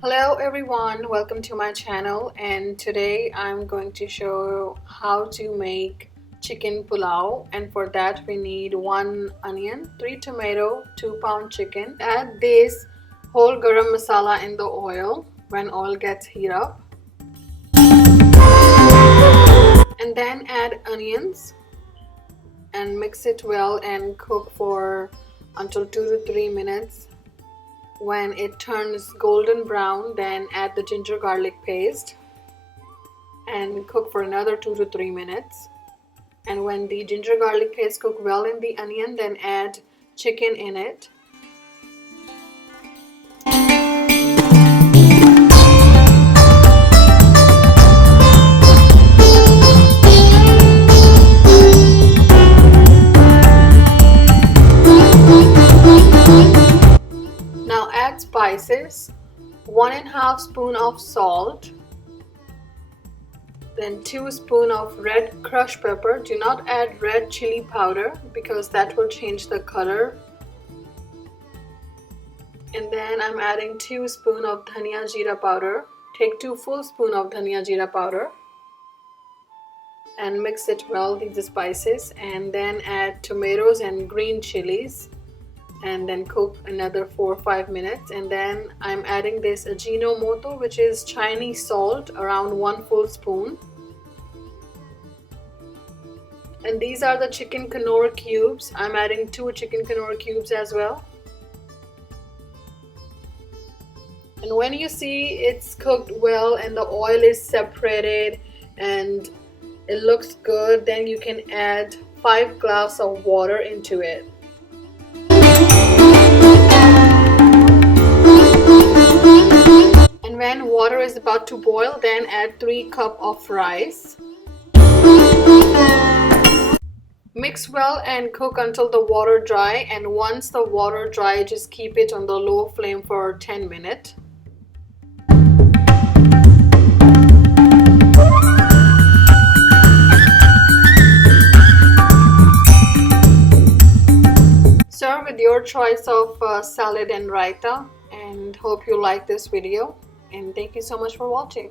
Hello everyone, welcome to my channel, and today I'm going to show how to make chicken pulao. And for that we need 1 onion, 3 tomato, 2-pound chicken. Add this whole garam masala in the oil when oil gets heat up, and then add onions and mix it well and cook for until 2 to 3 minutes. When it turns golden brown, then add the ginger garlic paste and cook for another 2 to 3 minutes. And when the ginger garlic paste cook well in the onion, then add chicken in it. Now add spices, 1½ spoon of salt, then 2 spoons of red crushed pepper. Do not add red chili powder because that will change the color. And then I'm adding 2 spoons of Dhania zeera powder. Take 2 full spoons of Dhania zeera powder and mix it well with the spices, and then add tomatoes and green chilies and then cook another 4 or 5 minutes. And then I'm adding this ajinomoto, which is Chinese salt, around 1 full spoon. And these are the chicken knorr cubes. I'm adding 2 chicken knorr cubes as well. And when you see it's cooked well and the oil is separated and it looks good, then you can add 5 glasses of water into it. And when water is about to boil, then add 3 cups of rice. Mix well and cook until the water dry, and once the water dry, just keep it on the low flame for 10 minutes. Serve with your choice of salad and raita, and hope you like this video, and thank you so much for watching.